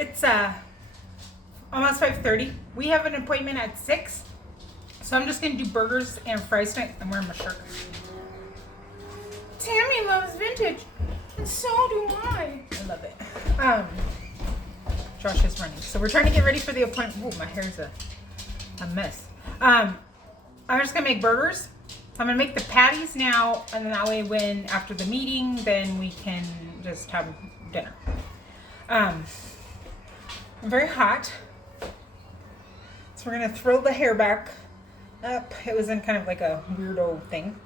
It's almost 5:30. We have an appointment at 6. So I'm just gonna do burgers and fries tonight. I'm wearing my shirt. Tammy loves vintage. And so do I. I love it. Josh is running. So we're trying to get ready for the appointment. Ooh, my hair's a mess. I'm just gonna make burgers. I'm gonna make the patties now, and then that way when after the meeting, then we can just have dinner. I'm very hot. So we're gonna throw the hair back up. It was in kind of like a weirdo thing.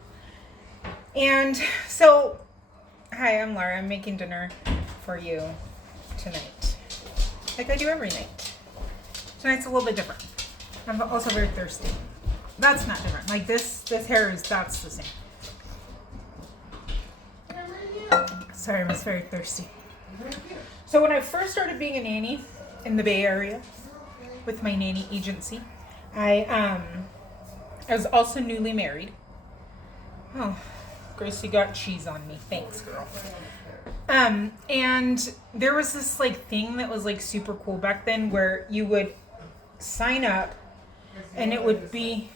And so, hi, I'm Laura. I'm making dinner for you tonight. Like I do every night. Tonight's a little bit different. I'm also very thirsty. That's not different. Like that's the same. Sorry, I was very thirsty. So when I first started being a nanny in the Bay Area with my nanny agency, I was also newly married. Oh, Gracie got cheese on me. Thanks, girl. And there was this like thing that was like super cool back then where you would sign up and it would be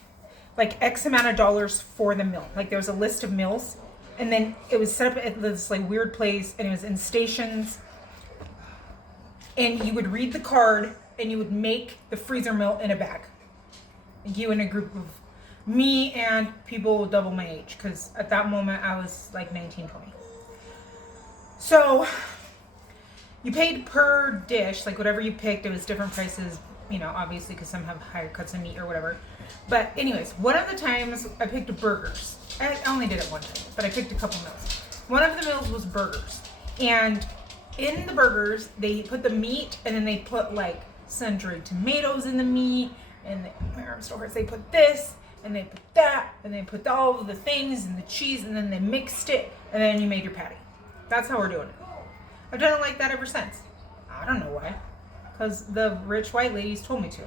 like X amount of dollars for the meal. Like there was a list of meals and then it was set up at this like weird place and it was in stations and you would read the card and you would make the freezer meal in a bag. You and a group of me and people double my age because at that moment I was like 19, 20. So you paid per dish, like whatever you picked, it was different prices, you know, obviously because some have higher cuts of meat or whatever. But anyways, one of the times I picked burgers. I only did it one time, but I picked a couple meals. One of the meals was burgers. And in the burgers, they put the meat and then they put like sun-dried tomatoes in the meat. And my arm still hurts. They put this and they put that and they put all of the things and the cheese and then they mixed it and then you made your patty. That's how we're doing it. I've done it like that ever since. I don't know why. Because the rich white ladies told me to.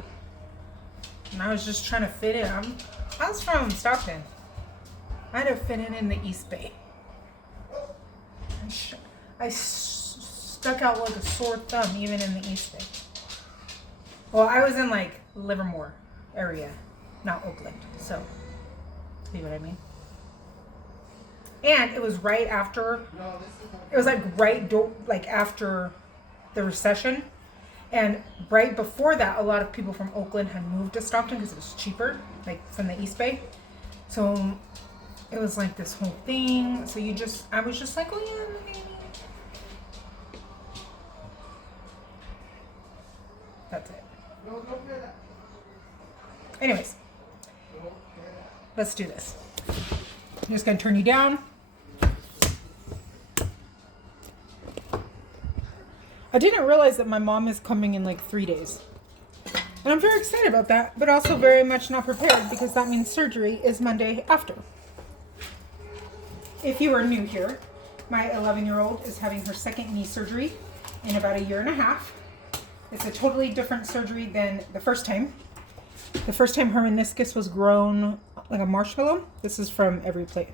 And I was just trying to fit in. I was from Stockton. I had to fit in the East Bay. I stuck out like a sore thumb even in the East Bay. Well, I was in like Livermore area, not Oakland. So, see what I mean? And it was right after, it was like after the recession. And right before that, a lot of people from Oakland had moved to Stockton because it was cheaper, like from the East Bay. So it was like this whole thing. So I was just like, oh yeah. That's it. Anyways, let's do this. I'm just gonna turn you down. I didn't realize that my mom is coming in like 3 days. And I'm very excited about that, but also very much not prepared because that means surgery is Monday after. If you are new here, my 11-year-old is having her second knee surgery in about a year and a half. It's a totally different surgery than the first time. The first time her meniscus was grown like a marshmallow. This is from every plate.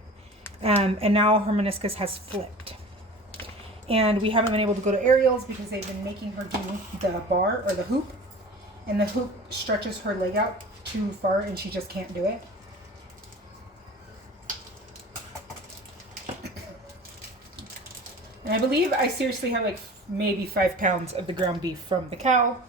And now her meniscus has flipped. And we haven't been able to go to aerials because they've been making her do the bar or the hoop. And the hoop stretches her leg out too far and she just can't do it. And I believe I seriously have like maybe 5 pounds of the ground beef from the cow.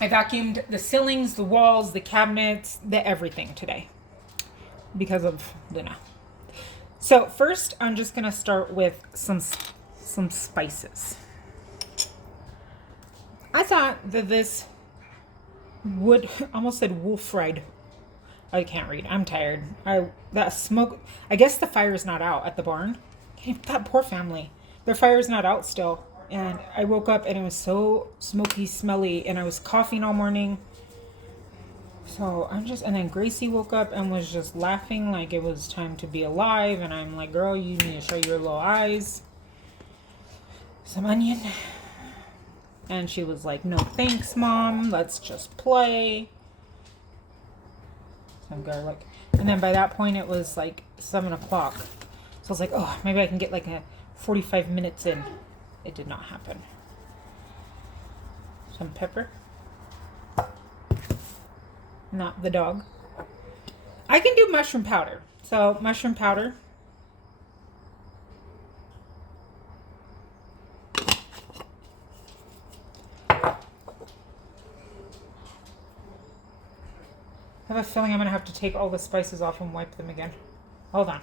I vacuumed the ceilings, the walls, the cabinets, the everything today because of Luna. So first, I'm just gonna start with some spices. I thought that this almost said wolf fried. I can't read. I'm tired. That smoke. I guess the fire is not out at the barn. That poor family. Their fire is not out still. And I woke up and it was so smoky, smelly, and I was coughing all morning. So and then Gracie woke up and was just laughing like it was time to be alive. And I'm like, girl, you need to show your little eyes. Some onion. And she was like, no thanks, Mom. Let's just play. Some garlic. And then by that point it was like 7 o'clock. So I was like, oh, maybe I can get like a 45 minutes in. It did not happen. Some pepper. Not the dog. I can do mushroom powder. So mushroom powder. I have a feeling I'm going to have to take all the spices off and wipe them again. Hold on.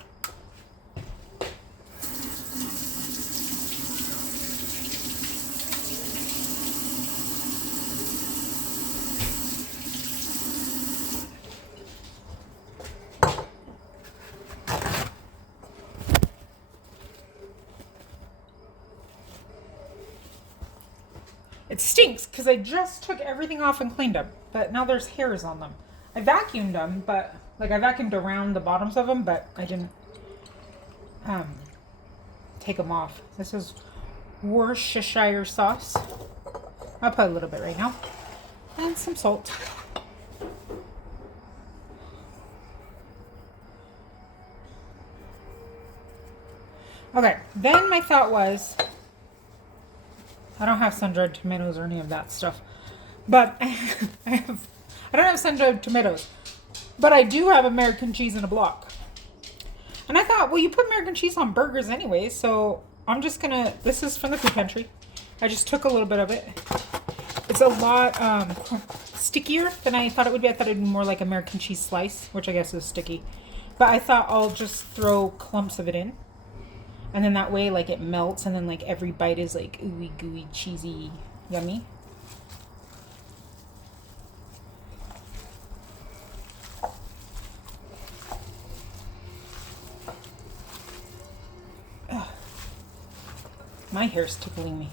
It stinks because I just took everything off and cleaned them, but now there's hairs on them. I vacuumed them, but like I vacuumed around the bottoms of them, but I didn't take them off. This is Worcestershire sauce. I'll put a little bit right now, and some salt. Okay, then my thought was, I don't have sun-dried tomatoes or any of that stuff, but I don't have sun-dried tomatoes, but I do have American cheese in a block. And I thought, well, you put American cheese on burgers anyway, so I'm just gonna, this is from the food pantry. I just took a little bit of it. It's a lot stickier than I thought it would be. I thought it'd be more like American cheese slice, which I guess is sticky. But I thought I'll just throw clumps of it in. And then that way, like, it melts, and then, like, every bite is, like, ooey gooey, cheesy, yummy. Ugh. My hair's tickling me.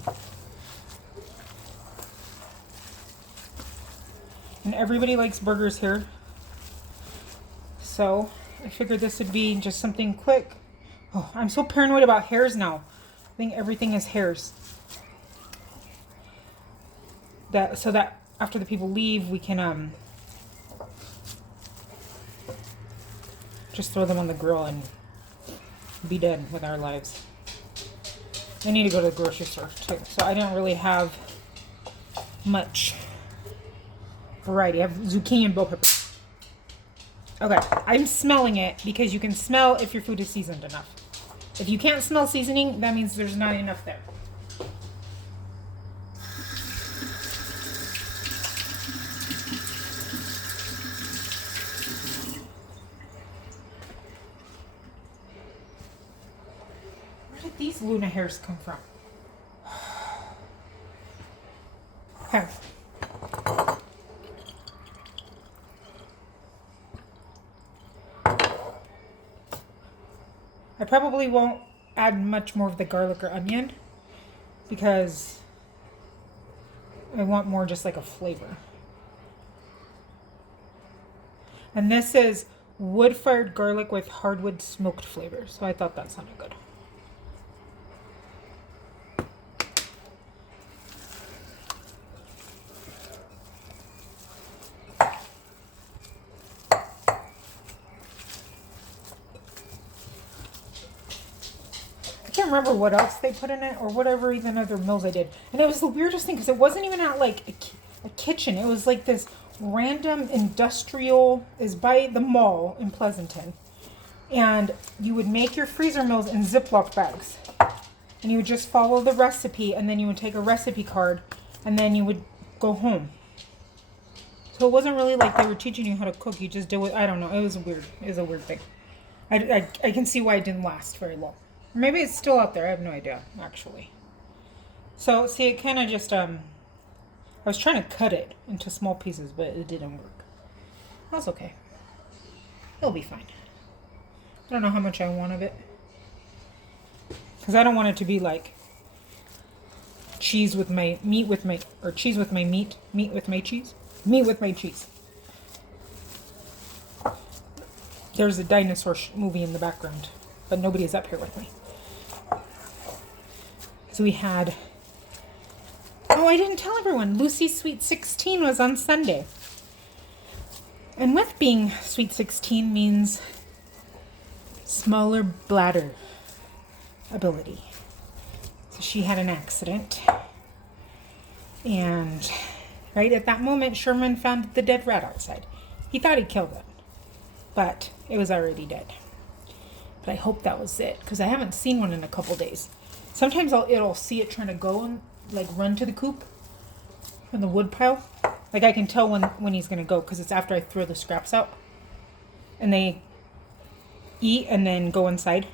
And everybody likes burgers here. So, I figured this would be just something quick. Oh, I'm so paranoid about hairs now. I think everything is hairs. So that after the people leave, we can just throw them on the grill and be done with our lives. I need to go to the grocery store too, so I didn't really have much variety. I have zucchini and bell pepper. Okay, I'm smelling it because you can smell if your food is seasoned enough. If you can't smell seasoning, that means there's not enough there. Where did these Luna hairs come from? Okay. I probably won't add much more of the garlic or onion because I want more just like a flavor. And this is wood-fired garlic with hardwood smoked flavor, so I thought that sounded good. I can't remember what else they put in it or whatever even other meals I did. And it was the weirdest thing because it wasn't even at like a kitchen. It was like this random industrial, is by the mall in Pleasanton. And you would make your freezer meals in Ziploc bags. And you would just follow the recipe, and then you would take a recipe card and then you would go home. So it wasn't really like they were teaching you how to cook. You just did what, I don't know. It was weird. It was a weird thing. I can see why it didn't last very long. Maybe it's still out there. I have no idea, actually. So, see, it kind of just, I was trying to cut it into small pieces, but it didn't work. That's okay. It'll be fine. I don't know how much I want of it. Because I don't want it to be like cheese with my meat with my, or cheese with my meat, meat with my cheese, meat with my cheese. There's a dinosaur movie in the background, but nobody is up here with me. So we had, oh, I didn't tell everyone, Lucy's Sweet 16 was on Sunday. And with being Sweet 16 means smaller bladder. ability. So she had an accident. And right at that moment, Sherman found the dead rat outside. He thought he killed it, but it was already dead. But I hope that was it, because I haven't seen one in a couple days. Sometimes it'll see it trying to go and like run to the coop from the wood pile. Like I can tell when he's gonna go, because it's after I throw the scraps out. And they eat and then go inside,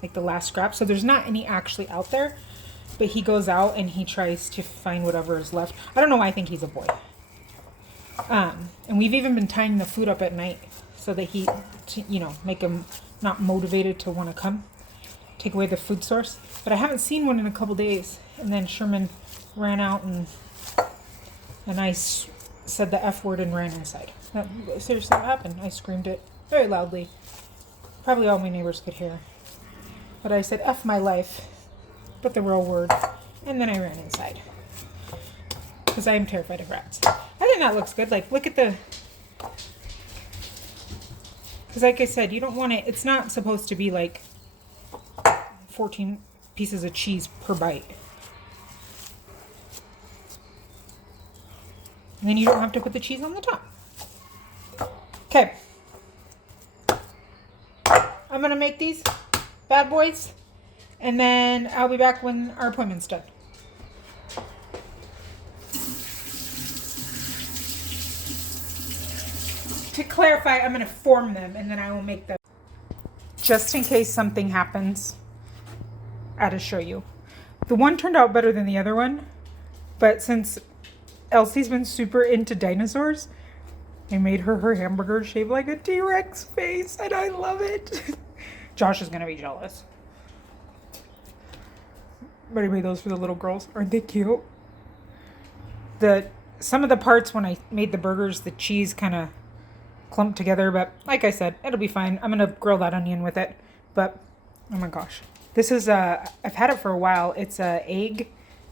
like the last scrap. So there's not any actually out there, but he goes out and he tries to find whatever is left. I don't know why I think he's a boy. And we've even been tying the food up at night so that he, you know, make him not motivated to want to come, take away the food source. But I haven't seen one in a couple days. And then Sherman ran out and I said the F word and ran inside. That, seriously, what happened? I screamed it very loudly. Probably all my neighbors could hear. But I said F my life, but the real word. And then I ran inside. Because I am terrified of rats. I think that looks good. Like, look at the... Because like I said, you don't want it... It's not supposed to be like 14 pieces of cheese per bite. And then you don't have to put the cheese on the top. Okay. I'm going to make these bad boys. And then I'll be back when our appointment's done. To clarify, I'm going to form them and then I will make them. Just in case something happens, I had to show you. The one turned out better than the other one. But since Elsie's been super into dinosaurs, I made her hamburger shaped like a T-Rex face and I love it. Josh is going to be jealous. But I made those for the little girls. Aren't they cute? Some of the parts when I made the burgers, the cheese kind of clumped together, but like I said, it'll be fine. I'm gonna grill that onion with it. But oh my gosh, this is I've had it for a while. It's a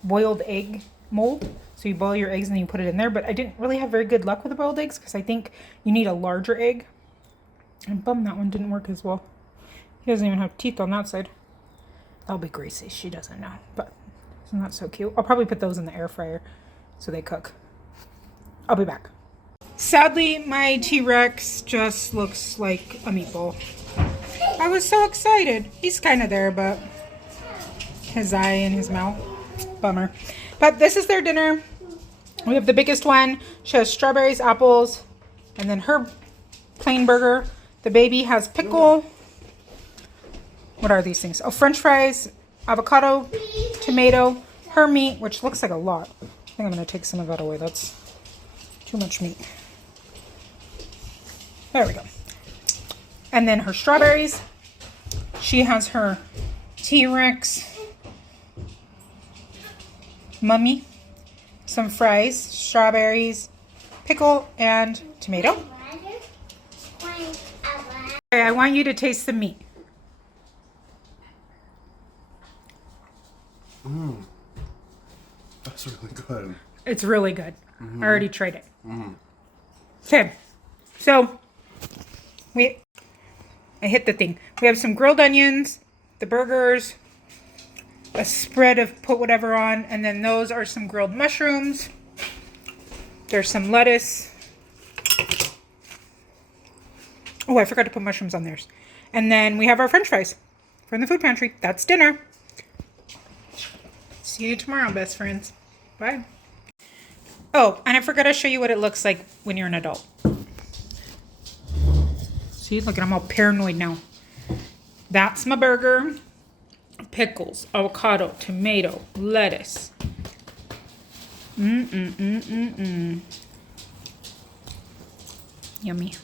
boiled egg mold. So you boil your eggs and then you put it in there. But I didn't really have very good luck with the boiled eggs because I think you need a larger egg. I'm bummed that one didn't work as well. He doesn't even have teeth on that side. That'll be Gracie. She doesn't know, but isn't that so cute? I'll probably put those in the air fryer so they cook. I'll be back. Sadly, my T-Rex just looks like a meatball. I was so excited. He's kind of there, but his eye and his mouth. Bummer. But this is their dinner. We have the biggest one. She has strawberries, apples, and then her plain burger. The baby has pickle. What are these things? Oh, French fries, avocado, tomato, her meat, which looks like a lot. I think I'm going to take some of that away. That's too much meat. There we go. And then her strawberries. She has her T-Rex mummy, some fries, strawberries, pickle, and tomato. Okay, I want you to taste the meat. That's really good. It's really good. I already tried it. Okay, so I hit the thing. We have some grilled onions, the burgers, a spread of put whatever on, and then those are some grilled mushrooms. There's some lettuce. Oh, I forgot to put mushrooms on theirs. And then we have our French fries from the food pantry. That's dinner. See you tomorrow, best friends. Bye. Oh, and I forgot to show you what it looks like when you're an adult. See, look, I'm all paranoid now. That's my burger. Pickles, avocado, tomato, lettuce. Yummy.